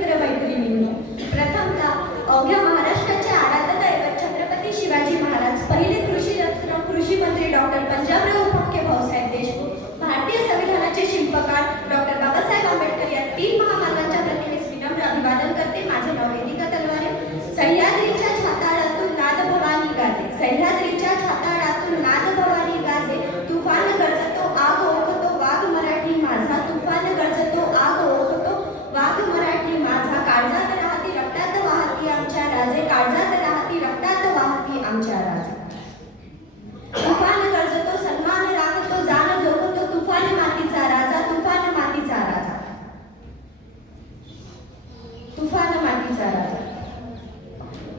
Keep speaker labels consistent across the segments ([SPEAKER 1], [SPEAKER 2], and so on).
[SPEAKER 1] trebuie primit, nu?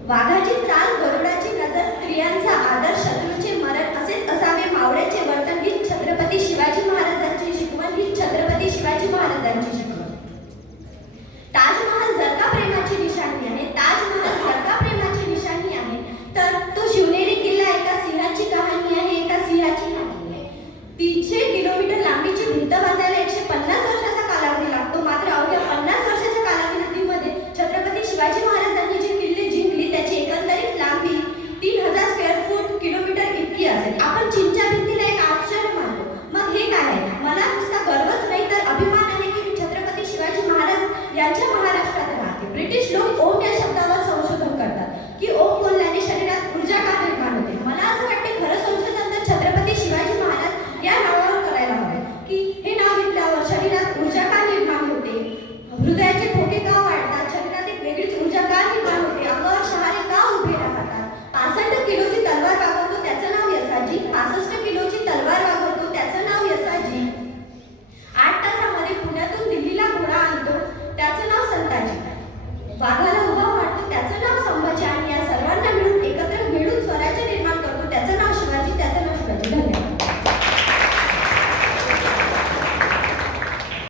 [SPEAKER 1] वाघाची चाल गरुडाची नजर स्त्रियांचा आदर शत्रूचे मरण असेच असावे. मावळ्याचे वर्तन ही छत्रपती शिवाजी महाराजांची शिकवण ही छत्रपती शिवाजी महाराजांची शिकवण. ताजमहाल जर प्रेमाची निशाणी आहे. ताजमहाल प्रेमाची निशाणी आहे. तर तो शिवनेरी किल्ला एका सिंहाची कहाणी आहे एका सिंहाची कहाणी आहे. तीनशे किलोमीटर लांबीची भिंत बांधायला एकशे पन्नास वर्ष 작은 지